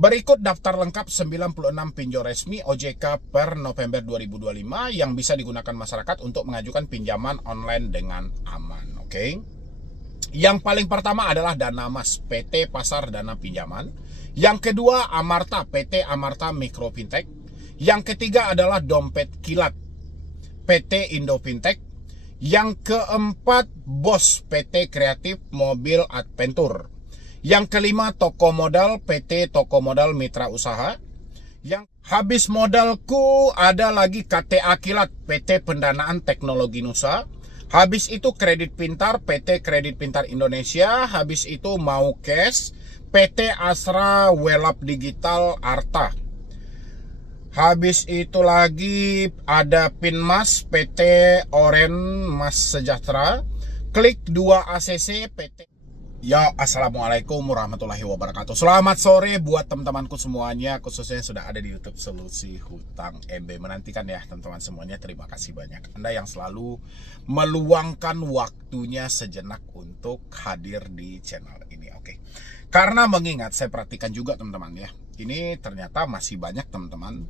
Berikut daftar lengkap 96 pinjol resmi OJK per November 2025 yang bisa digunakan masyarakat untuk mengajukan pinjaman online dengan aman. Oke. Yang paling pertama adalah Danamas, PT Pasar Dana Pinjaman. Yang kedua Amarta, PT Amarta Mikro Fintech. Yang ketiga adalah Dompet Kilat, PT Indo Fintech. Yang keempat BOS, PT Kreatif Mobil Adventure. Yang kelima Toko Modal, PT Toko Modal Mitra Usaha. Yang habis modalku ada lagi KTA Kilat, PT Pendanaan Teknologi Nusa. Habis itu Kredit Pintar, PT Kredit Pintar Indonesia. Habis itu Mau Cash, PT Asra Welap Digital Arta. Habis itu lagi ada Pinmas, PT Oren Mas Sejahtera. Klik 2 ACC, PT. Ya, assalamualaikum warahmatullahi wabarakatuh. Selamat sore buat teman-temanku semuanya, khususnya yang sudah ada di YouTube Solusi Hutang MB. Menantikan ya teman-teman semuanya, terima kasih banyak. Anda yang selalu meluangkan waktunya sejenak untuk hadir di channel ini. Oke. Karena mengingat, saya perhatikan juga teman-teman ya, ini ternyata masih banyak teman-teman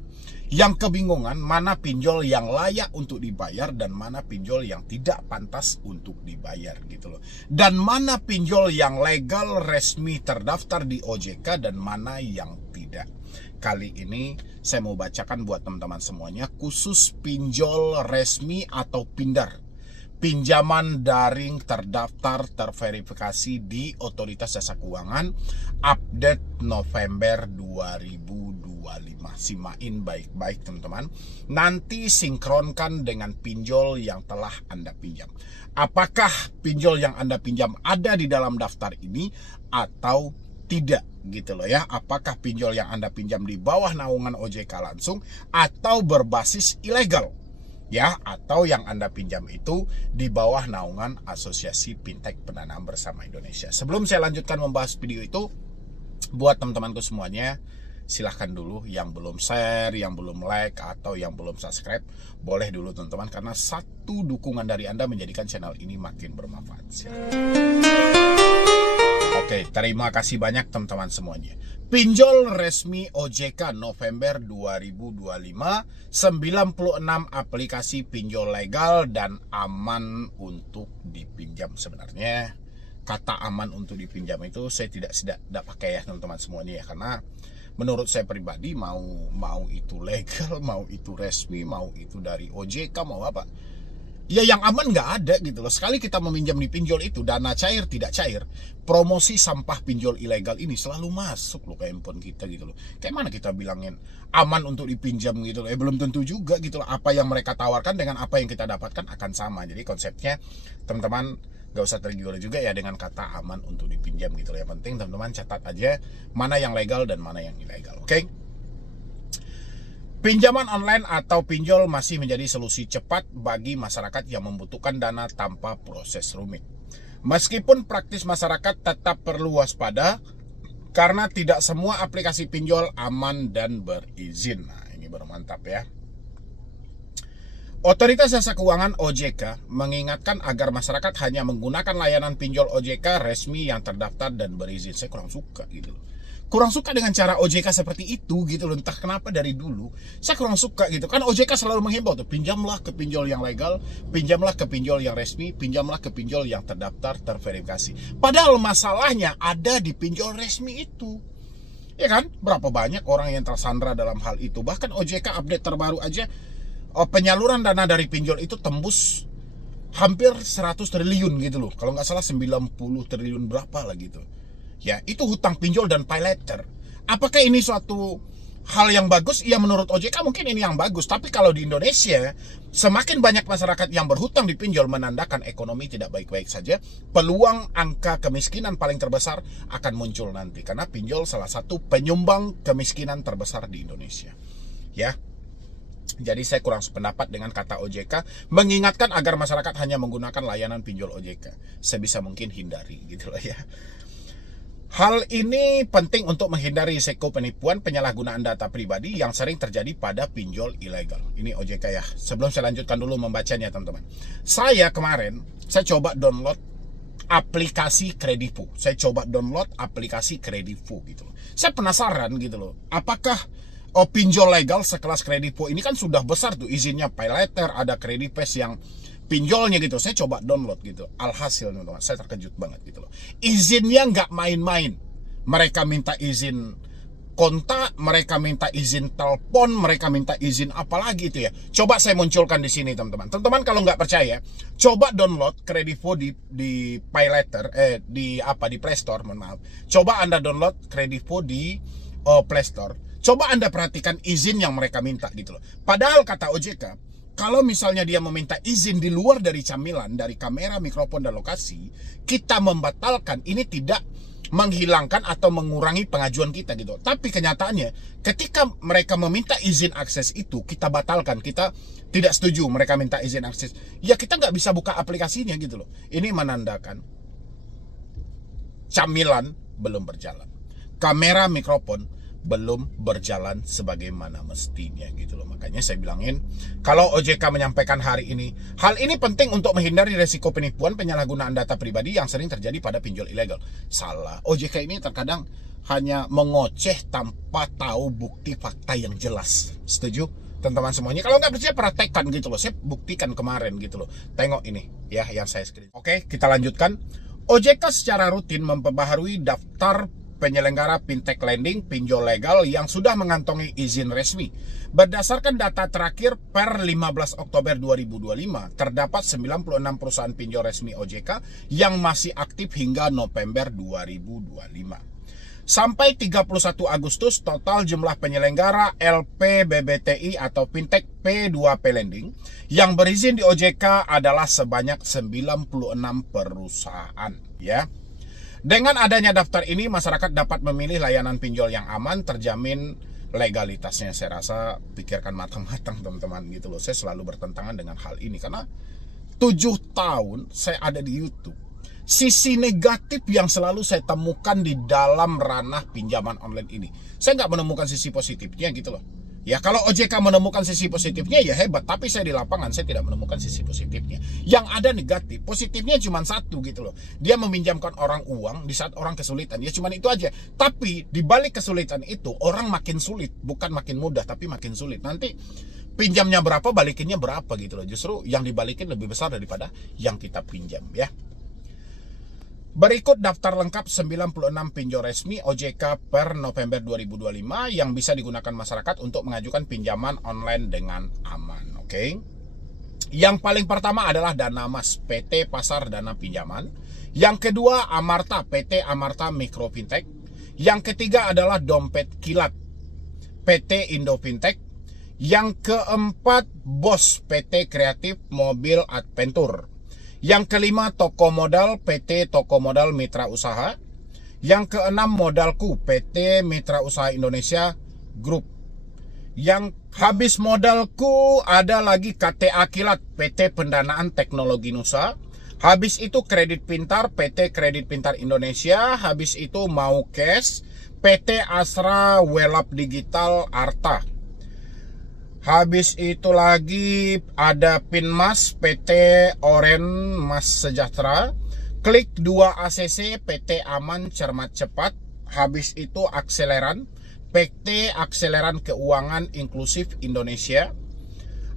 yang kebingungan mana pinjol yang layak untuk dibayar dan mana pinjol yang tidak pantas untuk dibayar gitu loh. Dan mana pinjol yang legal resmi terdaftar di OJK dan mana yang tidak. Kali ini saya mau bacakan buat teman-teman semuanya khusus pinjol resmi atau pindar. Pinjaman daring terdaftar terverifikasi di Otoritas Jasa Keuangan update November 2025. Simain baik-baik teman-teman. Nanti sinkronkan dengan pinjol yang telah Anda pinjam. Apakah pinjol yang Anda pinjam ada di dalam daftar ini atau tidak gitu loh ya. Apakah pinjol yang Anda pinjam di bawah naungan OJK langsung atau berbasis ilegal? Ya, atau yang Anda pinjam itu di bawah naungan Asosiasi Fintech Pendanaan Bersama Indonesia. Sebelum saya lanjutkan membahas video itu, buat teman-temanku semuanya, silahkan dulu yang belum share, yang belum like, atau yang belum subscribe, boleh dulu teman-teman, karena satu dukungan dari Anda menjadikan channel ini makin bermanfaat. Oke, terima kasih banyak teman-teman semuanya. Pinjol resmi OJK November 2025, 96 aplikasi pinjol legal dan aman untuk dipinjam. Sebenarnya kata aman untuk dipinjam itu saya tidak pakai ya teman-teman semuanya ya, karena menurut saya pribadi mau itu legal, mau itu resmi, mau itu dari OJK, mau apa, ya yang aman nggak ada gitu loh. Sekali kita meminjam di pinjol itu, dana cair tidak cair, promosi sampah pinjol ilegal ini selalu masuk loh ke handphone kita gitu loh. Kayak mana kita bilangin aman untuk dipinjam gitu loh, belum tentu juga gitu loh. Apa yang mereka tawarkan dengan apa yang kita dapatkan akan sama. Jadi konsepnya teman-teman gak usah tergiur juga ya dengan kata aman untuk dipinjam gitu loh. Yang penting teman-teman catat aja mana yang legal dan mana yang ilegal. Oke? Pinjaman online atau pinjol masih menjadi solusi cepat bagi masyarakat yang membutuhkan dana tanpa proses rumit. Meskipun praktis masyarakat tetap perlu waspada karena tidak semua aplikasi pinjol aman dan berizin. Nah, ini baru mantap ya. Otoritas Jasa Keuangan OJK mengingatkan agar masyarakat hanya menggunakan layanan pinjol OJK resmi yang terdaftar dan berizin. Saya kurang suka gitu loh. Kurang suka dengan cara OJK seperti itu gitu loh. Entah kenapa dari dulu saya kurang suka gitu. Kan OJK selalu menghimbau tuh, pinjamlah ke pinjol yang legal, pinjamlah ke pinjol yang resmi, pinjamlah ke pinjol yang terdaftar terverifikasi. Padahal masalahnya ada di pinjol resmi itu. Ya kan? Berapa banyak orang yang tersandra dalam hal itu. Bahkan OJK update terbaru aja, penyaluran dana dari pinjol itu tembus hampir 100 triliun gitu loh. Kalau nggak salah 90 triliun berapa lah gitu. Ya, itu hutang pinjol dan pay later. Apakah ini suatu hal yang bagus? Ya, menurut OJK mungkin ini yang bagus. Tapi kalau di Indonesia, semakin banyak masyarakat yang berhutang di pinjol menandakan ekonomi tidak baik-baik saja. Peluang angka kemiskinan paling terbesar akan muncul nanti. Karena pinjol salah satu penyumbang kemiskinan terbesar di Indonesia. Ya. Jadi saya kurang sependapat dengan kata OJK mengingatkan agar masyarakat hanya menggunakan layanan pinjol OJK. Sebisa mungkin hindari gitu loh ya. Hal ini penting untuk menghindari risiko penipuan penyalahgunaan data pribadi yang sering terjadi pada pinjol ilegal. Ini OJK ya. Sebelum saya lanjutkan dulu membacanya teman-teman. Saya kemarin, saya coba download aplikasi Kredivo. Saya coba download aplikasi Kredivo gitu loh. Saya penasaran gitu loh. Apakah pinjol legal sekelas Kredivo ini kan sudah besar tuh izinnya, pay letter, ada Kredipass yang pinjolnya gitu. Saya coba download gitu. Alhasil teman-teman, saya terkejut banget gitu loh. Izinnya nggak main-main. Mereka minta izin kontak, mereka minta izin telepon, mereka minta izin apa lagi itu ya. Coba saya munculkan di sini teman-teman. Teman-teman kalau nggak percaya, coba download Kredivo di pay letter, di Play Store, mohon maaf. Coba Anda download Kredivo di Play Store. Coba Anda perhatikan izin yang mereka minta gitu loh. Padahal kata OJK, kalau misalnya dia meminta izin di luar dari camilan, dari kamera, mikrofon, dan lokasi, kita membatalkan. Ini tidak menghilangkan atau mengurangi pengajuan kita gitu. Tapi kenyataannya ketika mereka meminta izin akses itu, kita batalkan. Kita tidak setuju mereka minta izin akses. Ya kita nggak bisa buka aplikasinya gitu loh. Ini menandakan camilan belum berjalan. Kamera, mikrofon belum berjalan sebagaimana mestinya gitu loh. Makanya saya bilangin, kalau OJK menyampaikan hari ini, hal ini penting untuk menghindari resiko penipuan penyalahgunaan data pribadi yang sering terjadi pada pinjol ilegal. Salah. OJK ini terkadang hanya mengoceh tanpa tahu bukti fakta yang jelas. Setuju teman-teman semuanya? Kalau nggak percaya praktekkan gitu loh. Saya buktikan kemarin gitu loh. Tengok ini ya yang saya screen. Oke, kita lanjutkan. OJK secara rutin memperbaharui daftar penyelenggara fintech lending pinjol legal yang sudah mengantongi izin resmi. Berdasarkan data terakhir per 15 Oktober 2025, terdapat 96 perusahaan pinjol resmi OJK yang masih aktif hingga November 2025. Sampai 31 Agustus, total jumlah penyelenggara LPBBTI atau Fintech P2P Lending yang berizin di OJK adalah sebanyak 96 perusahaan ya. Dengan adanya daftar ini, masyarakat dapat memilih layanan pinjol yang aman, terjamin legalitasnya. Saya rasa pikirkan matang-matang teman-teman gitu loh. Saya selalu bertentangan dengan hal ini karena 7 tahun saya ada di YouTube. Sisi negatif yang selalu saya temukan di dalam ranah pinjaman online ini, saya nggak menemukan sisi positifnya gitu loh. Ya kalau OJK menemukan sisi positifnya ya hebat, tapi saya di lapangan saya tidak menemukan sisi positifnya. Yang ada negatif, positifnya cuma satu gitu loh. Dia meminjamkan orang uang di saat orang kesulitan, ya cuma itu aja. Tapi di balik kesulitan itu orang makin sulit, bukan makin mudah tapi makin sulit. Nanti pinjamnya berapa, balikinnya berapa gitu loh. Justru yang dibalikin lebih besar daripada yang kita pinjam ya. Berikut daftar lengkap 96 pinjol resmi OJK per November 2025 yang bisa digunakan masyarakat untuk mengajukan pinjaman online dengan aman. Oke. Yang paling pertama adalah Danamas, PT Pasar Dana Pinjaman. Yang kedua Amarta, PT Amarta Mikro Fintech. Yang ketiga adalah Dompet Kilat, PT Indo Fintech. Yang keempat BOS, PT Kreatif Mobil Adventure. Yang kelima Toko Modal, PT Toko Modal Mitra Usaha. Yang keenam Modalku, PT Mitra Usaha Indonesia Group. Yang habis Modalku ada lagi KTA Kilat, PT Pendanaan Teknologi Nusa. Habis itu Kredit Pintar, PT Kredit Pintar Indonesia. Habis itu Mau Cash, PT Asra Welap Digital Arta. Habis itu lagi ada Pinmas, PT Oren Mas Sejahtera. Klik 2 ACC, PT Aman Cermat Cepat. Habis itu Akseleran, PT Akseleran Keuangan Inklusif Indonesia.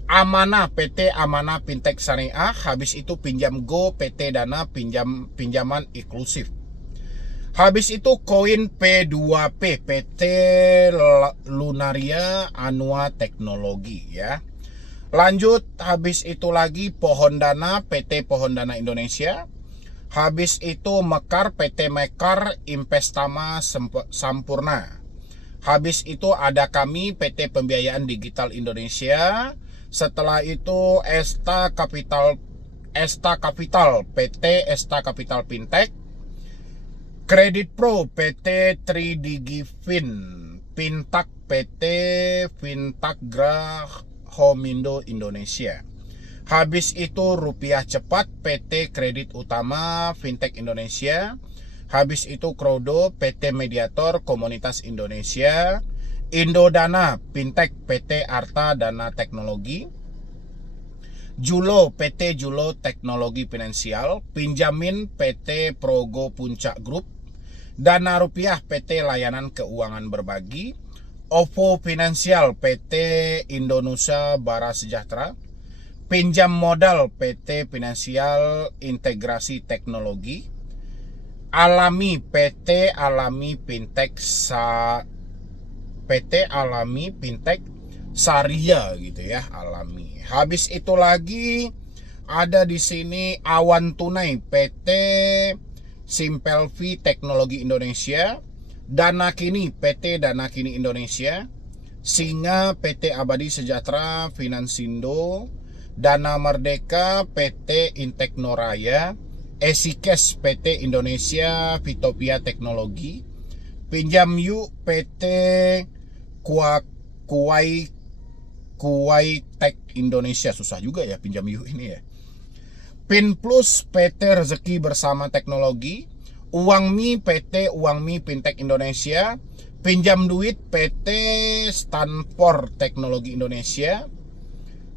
Amanah, PT Amanah Fintech Syariah. Habis itu Pinjam Go, PT Dana Pinjaman Inklusif. Habis itu Koin P2P, PT Lunaria Anua Teknologi ya. Lanjut, habis itu lagi Pohon Dana, PT Pohon Dana Indonesia. Habis itu Mekar, PT Mekar Investama Sampurna. Habis itu ada kami, PT Pembiayaan Digital Indonesia. Setelah itu Esta Capital, PT Esta Capital Fintech. Kredit Pro, PT Tridigifin. Pintak, PT Fintagra Homindo Indonesia. Habis itu Rupiah Cepat, PT Kredit Utama Fintech Indonesia. Habis itu Krodo, PT Mediator Komunitas Indonesia. Indodana Fintech, PT Arta Dana Teknologi. Julo, PT Julo Teknologi Finansial, Pinjamin PT Progo Puncak Group, Dana Rupiah PT Layanan Keuangan Berbagi, OVO Finansial PT Indonesia Bara Sejahtera, Pinjam Modal PT Finansial Integrasi Teknologi, Alami PT Alami Fintech PT Alami Fintech Saria gitu ya, Alami. Habis itu lagi ada di sini Awan Tunai PT Simpelvi Teknologi Indonesia, Dana Kini PT Dana Kini Indonesia, Singa PT Abadi Sejahtera Finansindo, Dana Merdeka PT Inteknoraya, Esikes PT Indonesia Vitopia Teknologi, Pinjam Yuk PT Kuwai Tech Indonesia, susah juga ya Pinjam Yuk ini ya. Pin Plus PT Rezeki Bersama Teknologi, Uangmi PT Uangmi Fintech Indonesia, Pinjam Duit PT Stanford Teknologi Indonesia,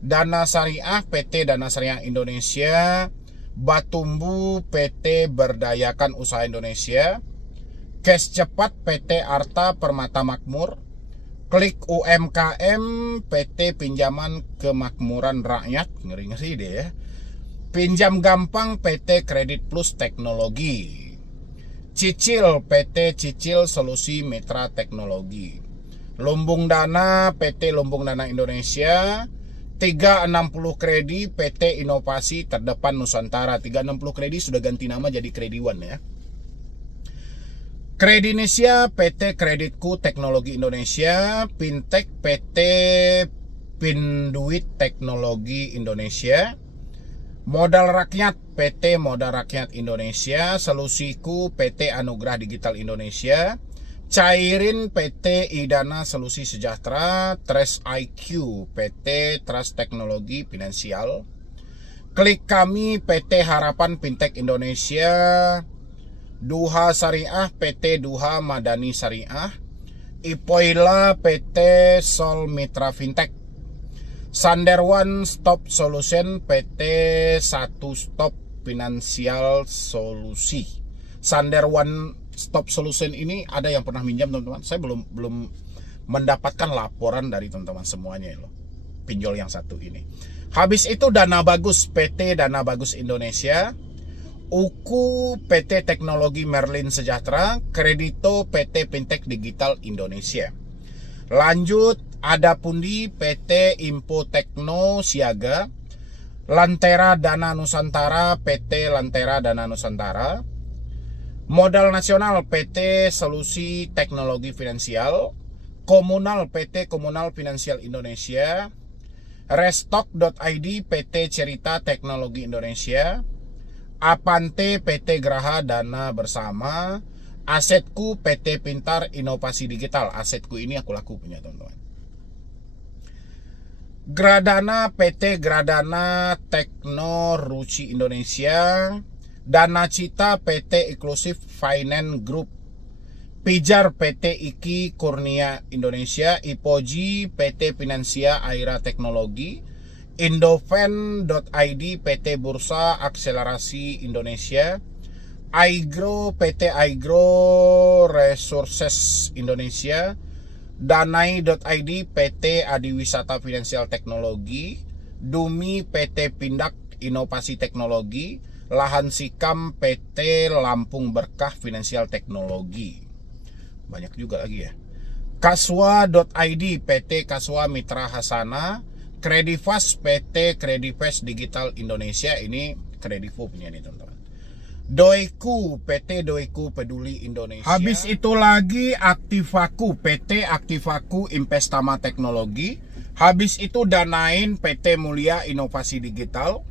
Dana Syariah PT Dana Syariah Indonesia, Batumbu PT Berdayakan Usaha Indonesia, Cash Cepat PT Arta Permata Makmur, Klik UMKM PT Pinjaman Kemakmuran Rakyat, ngeri-ngeri deh ya, Pinjam Gampang PT Kredit Plus Teknologi, Cicil PT Cicil Solusi Mitra Teknologi, Lumbung Dana PT Lumbung Dana Indonesia, 360 Kredi PT Inovasi Terdepan Nusantara. 360 Kredi sudah ganti nama jadi Krediwan ya. Kredinesia PT Kreditku Teknologi Indonesia, Fintech PT Pinduit Teknologi Indonesia, Modal Rakyat PT Modal Rakyat Indonesia, Solusiku PT Anugerah Digital Indonesia, Cairin PT Idana Solusi Sejahtera, Trust IQ PT Trust Teknologi Finansial, Klik Kami PT Harapan Fintech Indonesia, Duha Syariah PT Duha Madani Syariah, Ipoila PT Sol Mitra Fintech, Sander One Stop Solution PT Satu Stop Finansial Solusi. Sander One Stop Solution ini ada yang pernah minjam teman-teman. Saya belum mendapatkan laporan dari teman-teman semuanya loh, pinjol yang satu ini. Habis itu Dana Bagus PT Dana Bagus Indonesia, UKU PT Teknologi Merlin Sejahtera, Kredito PT Fintech Digital Indonesia. Lanjut ada Pundi PT Info Tekno Siaga, Lantera Dana Nusantara PT Lantera Dana Nusantara, Modal Nasional PT Solusi Teknologi Finansial, Komunal PT Komunal Finansial Indonesia, Restock.id PT Cerita Teknologi Indonesia, Apante PT Graha Dana Bersama, Asetku PT Pintar Inovasi Digital. Asetku ini aku punya teman-teman. Gradana PT Gradana Tekno Ruci Indonesia, Dana Cita PT Inclusive Finance Group, Pijar PT Iki Kurnia Indonesia, Ipoji PT Finansia Aira Teknologi, Indoven.id PT Bursa Akselerasi Indonesia, Aigro PT Aigro Resources Indonesia, Danai.id PT Adiwisata Finansial Teknologi, Dumi PT Pindak Inovasi Teknologi, Lahan Sikam PT Lampung Berkah Finansial Teknologi. Banyak juga lagi ya. Kaswa.id PT Kaswa Mitra Hasana, Kredivas PT Kredivas Digital Indonesia, ini Kredivo punya nih teman-teman. Doiku PT Doiku Peduli Indonesia. Habis itu lagi Aktivaku PT Aktivaku Investama Teknologi. Habis itu Danain PT Mulia Inovasi Digital,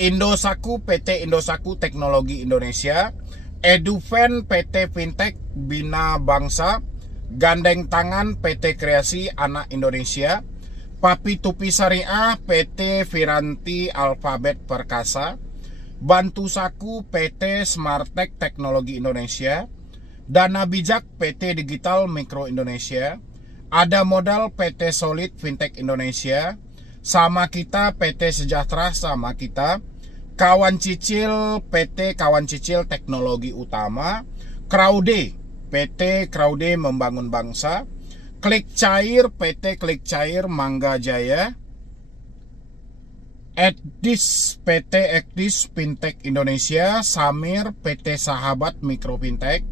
Indosaku PT Indosaku Teknologi Indonesia, Eduven PT Fintech Bina Bangsa, Gandeng Tangan PT Kreasi Anak Indonesia, Papi Tupi Syariah PT Viranti Alfabet Perkasa, Bantu Saku PT Smartech Teknologi Indonesia, Dana Bijak PT Digital Mikro Indonesia, Ada Modal PT Solid Fintech Indonesia, sama kita. PT Sejahtera sama kita. Kawan Cicil PT Kawan Cicil Teknologi Utama. Kraude PT Kraude Membangun Bangsa. Klik Cair PT Klik Cair Mangga Jaya. Ekdis PT Ekdis Fintech Indonesia. Samir PT Sahabat Mikro Fintech.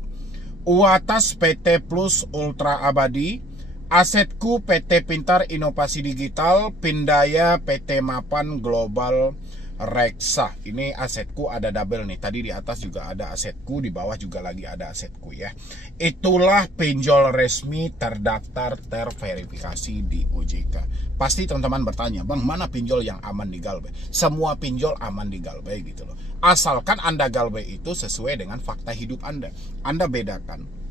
Uatas PT Plus Ultra Abadi. Asetku PT Pintar Inovasi Digital. Pindaya PT Mapan Global Reksa. Ini asetku ada double nih. Tadi di atas juga ada asetku, di bawah juga lagi ada asetku ya. Itulah pinjol resmi terdaftar terverifikasi di OJK. Pasti teman-teman bertanya, Bang, mana pinjol yang aman di Galbay? Semua pinjol aman di Galbay gitu loh. Asalkan Anda Galbay itu sesuai dengan fakta hidup Anda. Anda bedakan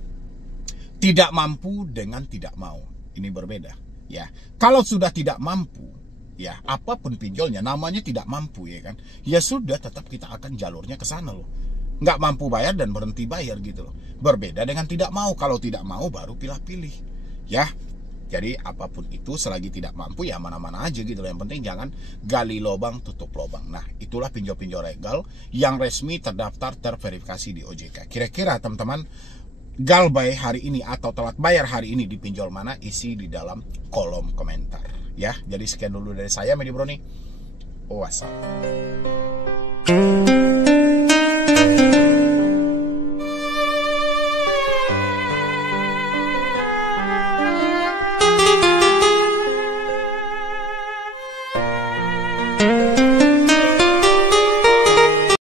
tidak mampu dengan tidak mau. Ini berbeda ya. Kalau sudah tidak mampu, ya apapun pinjolnya namanya tidak mampu ya kan. Ya sudah, tetap kita akan jalurnya ke sana loh. Nggak mampu bayar dan berhenti bayar gitu loh. Berbeda dengan tidak mau. Kalau tidak mau baru pilih-pilih ya. Jadi apapun itu selagi tidak mampu ya mana-mana aja gitu loh. Yang penting jangan gali lubang tutup lubang. Nah, itulah pinjol-pinjol legal yang resmi terdaftar terverifikasi di OJK. Kira-kira teman-teman Galbay hari ini atau telat bayar hari ini di pinjol mana? Isi di dalam kolom komentar ya. Jadi sekian dulu dari saya, Medi Broni. Wassalam.